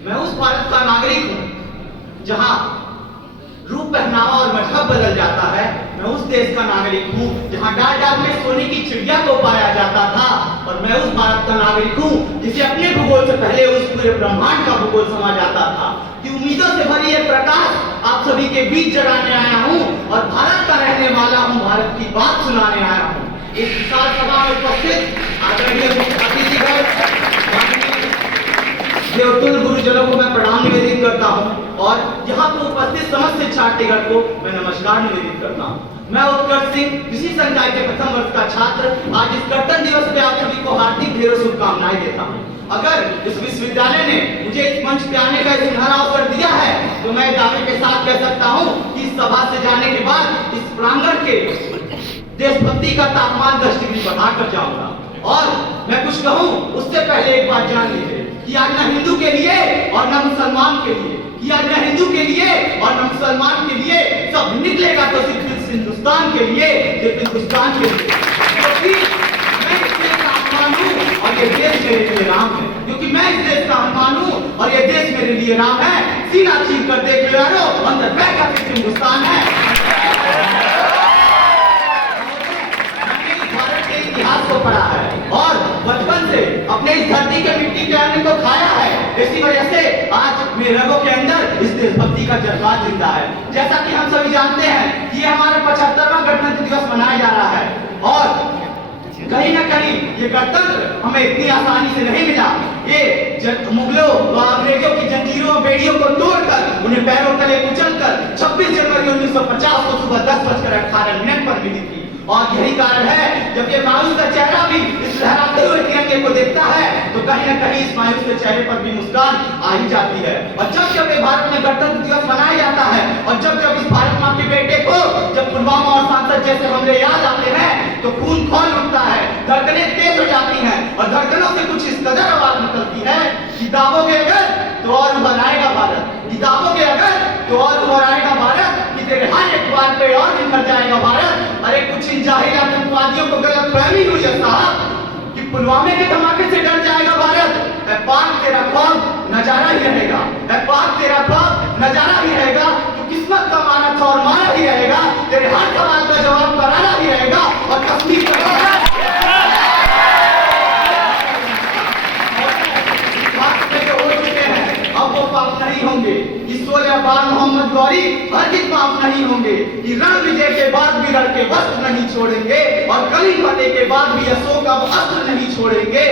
मैं उस भारत का नागरिक हूं जहां रूप पहनावा और मजहब बदल जाता है। मैं उस देश का नागरिक हूं जहां डाल डाल में सोने की चिड़िया को पाया जाता था। और मैं उस भारत का नागरिक हूं जिसे अपने भूगोल से पहले उस पूरे ब्रह्मांड का भूगोल समझ आता था। कि उम्मीदों से भरी यह प्रकाश आप सभी के बीच जगाने आया हूं और भारत का रहने वाला हूं, भारत की बात सुनाने आया हूं। इस विशाल सभा में उपस्थित आदरणीय अतिथिगण, देवतुल गुरुजनों को मैं प्रणाम निवेदित करता हूं और यहाँ पर उपस्थित समस्त शिक्षार्थीगण को मैं नमस्कार निवेदित करता हूं। मैं उत्कर्ष सिंह कृषि संकाय के प्रथम वर्ष का छात्र आज इस गणतंत्र दिवस पे आप सभी को हार्दिक ढेरों शुभकामनाएं देता हूं। अगर इस विश्वविद्यालय ने मुझे इस मंच पे आने का सुनहरा अवसर दिया है तो मैं दावे के साथ कह सकता हूं कि इस सभा से जाने के बाद इस प्रांगण के देशभक्ति का तापमान 10 डिग्री बढ़ाकर जाऊंगा। और मैं कुछ कहूं उससे पहले एक बात जान लीजिए कि आज न हिंदू के लिए और न मुसलमान के लिए, कि आज न हिंदू के लिए और न मुसलमान के लिए, सब निकलेगा तो सिर्फ हिंदुस्तान के लिए, सिर्फ हिंदुस्तान के लिए। क्योंकि मैं इस देश का अभिमान हूं और ये देश मेरे लिए राम है। क्योंकि मैं इस देश का अभिमान हूं और ये देश मेरे लिए राम है। सीना चीर कर देख लो यारो, अंदर बैठा सिर्फ हिंदुस्तान है। इतिहास को पढ़ा है और बचपन से अपने इस धरती के मिट्टी के अन्न को खाया है। इसी वजह से आज मेरे रगों के अंदर इस देशभक्ति का जज्बा जिंदा है। जैसा कि हम सभी जानते हैं कि ये हमारा 75वां गणतंत्र दिवस मनाया जा रहा है और कहीं ना कहीं ये गणतंत्र हमें इतनी आसानी से नहीं मिला। ये मुगलों व अंग्रेजों की जंजीरों बेड़ियों को तोड़कर उन्हें पैरों तले कुचलकर 26 जनवरी 1950 को सुबह 10:18 पर मिली थी। और यही कारण है जब ये मायूस का चेहरा भी इस लहराते हुए तिरंगे को देखता है तो कहीं ना कहीं इस मायूस के चेहरे पर भी मुस्कान आ ही जाती है। और जब जब ये भारत में गणतंत्र दिवस मनाया जाता है और जब जब इस भारत माँ के बेटे को जब पुलवामा और सांसद जैसे हमले याद आते हैं तो खून खौल उठता है, धड़कनें तेज हो जाती हैं और धड़कनों से कुछ इस कदर आवाज निकलती है कि दाबोगे अगर तो और उभर आएगा भारत, कि दाबोगे अगर तो और उभर आएगा भारत, कि तेरे हर एक बार पे और निखर जाएगा भारत। अरे कुछ इन जाहिल आतंकवादियों को गलतफहमी हुई है साहब कि पुलवामा के धमाके से डर जाएगा भारत। ऐ पाक तेरा ख्वाब नजारा ही रहेगा, ऐ पाक तेरा ख्वाब नजारा ही रहेगा। तो किस्मत का माना था और माना ही रहेगा, तेरे हर सवाल का जवाब कराना ही रहेगा। और कश्मीर का अब वो पाप नहीं होंगे, ईश्वर या बार मोहम्मद गौरी हरगिज़ पाप नहीं होंगे। कि रण विजय के बाद भी रण के वस्त्र नहीं छोड़ेंगे और कली फटे के बाद भी अशोक अब अस्त्र नहीं छोड़ेंगे।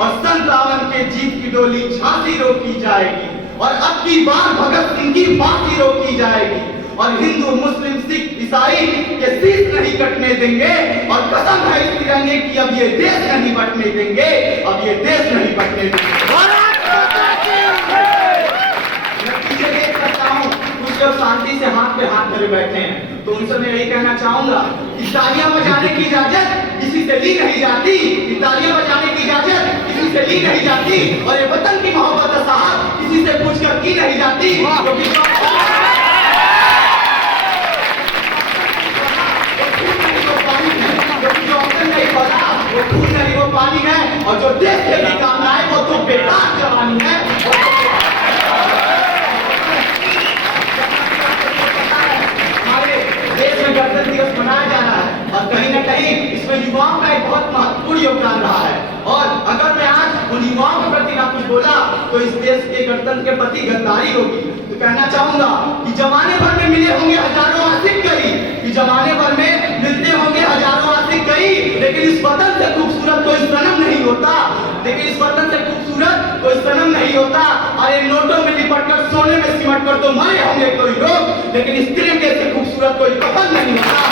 और सन रावण के जीत की डोली झांसी रोकी जाएगी और अब की बार भगत सिंह की फांसी रोकी जाएगी। और हिंदू मुस्लिम सिख ईसाई के शीश नहीं कटने देंगे और कसम है इस तिरंगे की अब ये देश नहीं बटने देंगे, अब ये देश नहीं बटने देंगे। जब शांति से हाथ पे हाथ धरे बैठे हैं तो उनसे मैं यही कहना चाहूंगा कि तालियां बजाने की इजाजत किसी से ली नहीं जाती, कि तालियां बजाने की इजाजत किसी से ली नहीं जाती। और ये वतन की मोहब्बत साहब किसी से पूछकर की नहीं जाती। क्योंकि जो ऑप्शन नहीं पता वो खून नहीं वो पानी है और जो देश के लिए काम आए वो तो बेकार जवानी है। गणतंत्र दिवस मनाया जा रहा है और कहीं ना कहीं इसमें युवाओं का एक बहुत महत्वपूर्ण योगदान रहा है। और अगर मैं आज उन युवाओं के प्रति ना कुछ बोला तो इस देश के गणतंत्र के प्रति गद्दारी होगी। तो कहना चाहूंगा कि जमाने भर में मिले होंगे हजारों आशिक कई, कि जमाने भर में मिलते होंगे हजारों आशिक कई, लेकिन इस वतन से खूबसूरत कोई सनम नहीं होता, लेकिन इस वतन से खूबसूरत कोई सनम नहीं होता। और इन नोटों में लिपट कर सोने में सिमट कर तो मरे होंगे कोई लोग, लेकिन इस तिरंगे से खूबसूरत कोई कफन नहीं होता।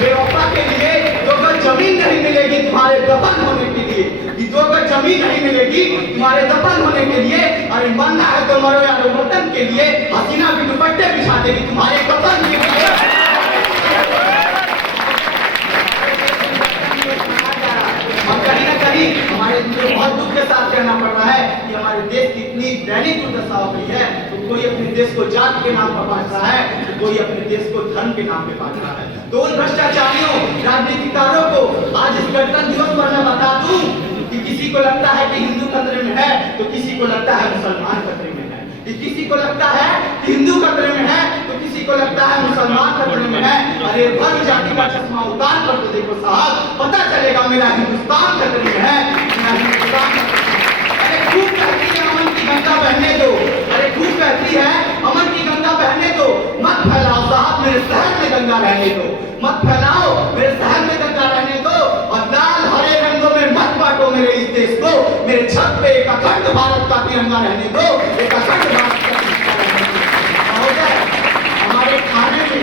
बेवफा के लिए दो गज जमीन नहीं मिलेगी तुम्हारे दफन होने के लिए, कि दो गज जमीन नहीं मिलेगी तुम्हारे दफन होने के लिए। और मरना है तो मरो यार वतन के लिए, हसीना भी दुपट्टे बिछा देगी तुम्हारे कफन के लिए। और कहीं ना कहीं हमारे बहुत दुख के साथ कहना पड़ रहा है कि हमारे देश की इतनी दैनिक दुर्दशा हो गई है। तो कोई अपने देश को जाति के नाम पर बांट रहा है, तो कोई अपने देश को धर्म के नाम पे बांट रहा है। तो उन भ्रष्टाचारियों राजनीतिकारों को है तो किसी को लगता है मुसलमान खतरे में है, किसी को लगता है कि हिंदू खतरे में है तो किसी को लगता है मुसलमान खतरे में है। अरे भर जाति का चश्मा उतार कर तो देखो साहब, पता चलेगा मेरा हिंदुस्तान खतरे में है, मेरा हिंदुस्तान खतरे में है। अरे खूब कहती है अमन की गंगा बहने दो, अरे खूब कहती है अमन की गंगा बहने दो, मत फैलाओ साहब मेरे शहर में गंगा रहने दो, मत फैलाओ मेरे शहर में गंगा रहने दो, और लाल हरे रंगों में मत बांटो मेरे इस देश को, मेरे छत पे एक अखंड भारत का तिरंगा रहने दो, एक अखंड भारत का तिरंगा रहने दो। हमारे खाने में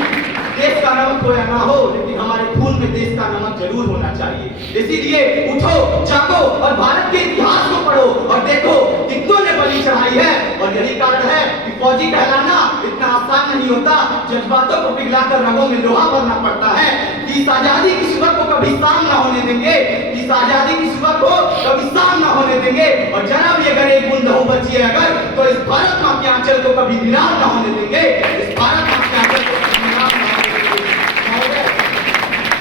देश का नमक हो या ना हो, लेकिन हमारे खून में देश का नमक जरूर होना चाहिए। इसीलिए उठो जागो और भारत के इतिहास को पढ़ो और देखो कितनों ने बलि चढ़ाई है, और यही कारण है कि फौजी कहलाना इतना आसान नहीं होता, जज्बातों को पिघलाकर रगों में लोहा भरना पड़ता है। इस आजादी की सुबह को कभी शाम ना होने देंगे, इस आजादी की सुबह को कभी शाम ना होने देंगे, और जरा भी अगर एक बूंद लहू बची है अगर, तो इस भारत मां के आंचल को कभी नीलाम ना होने देंगे, इस भारत मां के आंचल को कभी नीलाम ना होने देंगे।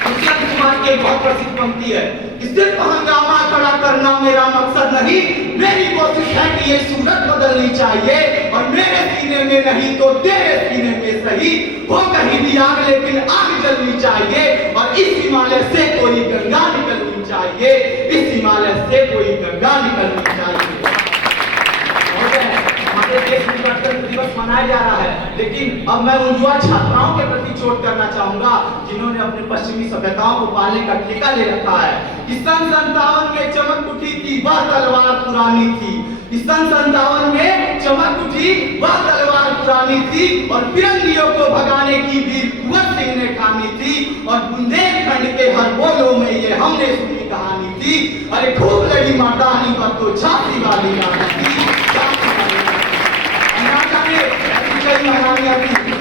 दुष्यंत कुमार की एक बहुत प्रसिद्ध पंक्ति है कि सिर्फ हंगामा खड़ा करना मेरा मकसद नहीं, मेरी कोशिश है कि ये सूरत बदलनी चाहिए, और मेरे सीने में नहीं तो तेरे सीने में सही हो कहीं भी आग, लेकिन आग जलनी चाहिए, और इस हिमालय से कोई गंगा निकलनी चाहिए, इस हिमालय से कोई गंगा निकलनी चाहिए। हमारे देश में गणतंत्र दिवस मनाया जा रहा है, लेकिन अब मैं उन युवा छात्राओं के प्रति चोट करना चाहूंगा जिन्होंने अपने पश्चिमी सभ्यताओं को पालने का ठेका ले रखा है। कि सन 57 में चमक उठी थी वह तलवार पुरानी थी, कि सन 57 में चमक उठी वह तलवार पुरानी थी, और फिरंगियों को भगाने की वीर कुंवर सिंह ने ठानी थी, और बुंदेलखंड के हर बोलों में ये हमने सुनी कहानी थी। अरे खूब लड़ी मर्दानी पर तो झांसी वाली रानी थी,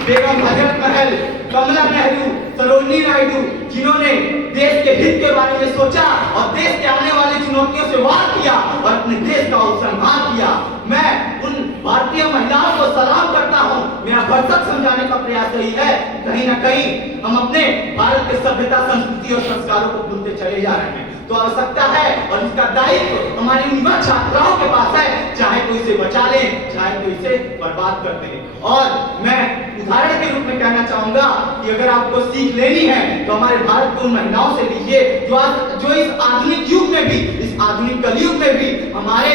बेगम हजरत महल, कमला नेहरू, सरोजिनी नायडू, जिन्होंने देश के हित के बारे में सोचा और देश के आने वाली चुनौतियों से वार किया और अपने देश का उपसंहार किया। मैं उन भारतीय महिलाओं को सलाम करता हूं। मेरा भरसक समझाने का प्रयास यही है, कहीं ना कहीं हम अपने भारत के सभ्यता, संस्कृति और संस्कारों को भूलते चले जा रहे हैं। तो आवश्यकता है और इसका दायित्व हमारी युवा छात्राओं के पास है, चाहे तो इसे बचा ले, चाहे तो इसे बर्बाद कर दे। और मैं उदाहरण के रूप में कहना चाहूंगा कि अगर आपको सीख लेनी है तो हमारे भारत को उन महिलाओं से लीजिए जो इस आधुनिक युग में भी, इस आधुनिक कलयुग में भी हमारे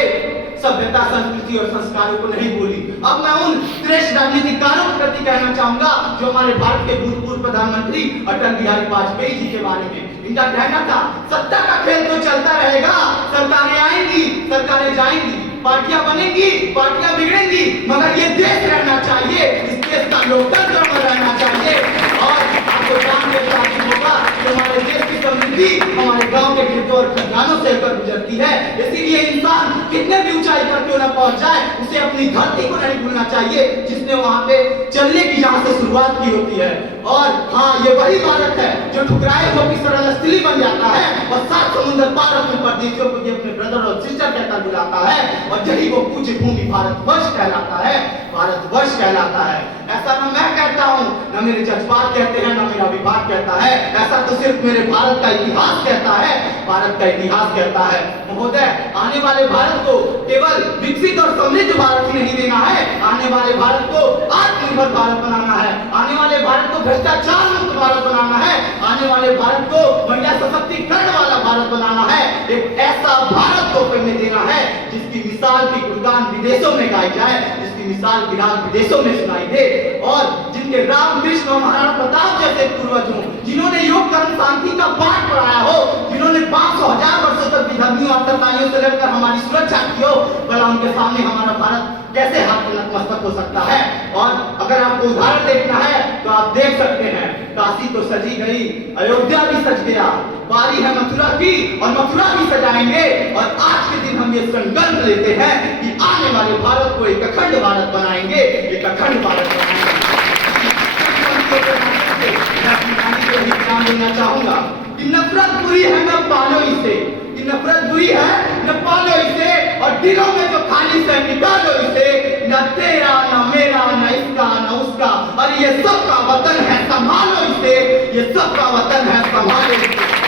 सभ्यता, संस्कृति और संस्कारों को नहीं भूली। अब मैं उन श्रेष्ठ राजनीतिकारों के प्रति कहना चाहूंगा जो हमारे भारत के भूतपूर्व प्रधानमंत्री अटल बिहारी वाजपेयी जी के बारे में। इनका कहना था, सत्ता का खेल तो चलता रहेगा, सरकारें आएंगी, सरकारें जाएंगी, पार्टियां बनेंगी, पार्टियां बिगड़ेंगी, मगर ये देश रहना चाहिए, इस देश का लोकतंत्र में रहना चाहिए। और आपको जानने चाहिए होगा कि हमारे देश की समृद्धि हमारे गांव के खेतों और खदानों से होकर गुजरती है। इसीलिए इंसान कितने भी ऊंचाई पर क्यों न पहुंच जाए, उसे अपनी धरती को नहीं भूलना चाहिए जिसने वहां पे चलने की जहां से शुरुआत की होती है। और हाँ, ये वही भारत है जो ठुकराए हुए की सरल स्थली बन जाता है और 7 समुद्र पार अपने परदेशियों को अपने ब्रदर और सिस्टर कहकर बुलाता है, और यही वो पूज्य भूमि भारतवर्ष कहलाता है, भारतवर्ष कहलाता है। ऐसा न मैं कहता हूँ, न मेरे जज्बात कहते हैं, न मेरा विभाग कहता है, ऐसा तो सिर्फ मेरे भारत का इतिहास कहता है, भारत का इतिहास कहता है। महोदय, आने वाले भारत को केवल विकसित और समृद्ध भारत ही नहीं देना है, आने वाले भारत को आत्मनिर्भर भारत बनाना है, आने वाले भारत को भ्रष्टाचार मुक्त भारत बनाना है, आने वाले भारत को महिला सशक्तिकरण वाला भारत बनाना है। एक ऐसा भारत को करने देना है जिसकी मिसाल की गुणगान विदेशों में गाई जाए, जिसकी मिसाल विराट विदेशों में सुनाई दे, और जिनके रामकृष्ण और महाराणा प्रताप जैसे पूर्वज हों, जिन्होंने योग कर्म शांति का पाठ पढ़ाया हो, जिन्होंने 500,000 वर्षों तक विधर्मियों आतंकवादियों से लड़कर हमारी सुरक्षा की हो, भला उनके सामने हमारा भारत कैसे हाथ नतमस्तक हो सकता है। और अगर आपको उदाहरण देखना है तो आप देख सकते हैं, काशी तो सजी गई, अयोध्या भी सज गया, बारी है मथुरा की और मथुरा भी सजाएंगे। और आज के दिन हम ये संकल्प लेते हैं कि आने वाले भारत को एक अखंड भारत बनाएंगे, एक अखंड भारत बनाएंगे। ध्यान देना चाहूंगा कि नफरत बुरी है, न पालो इसे, कि नफरत बुरी है, न पालो इसे, और दिलों में जो खाली से निकालो इसे, न तेरा न मेरा न इसका न उसका, और ये सबका वतन है, संभालो इसे, ये सबका वतन है, संभालो इसे।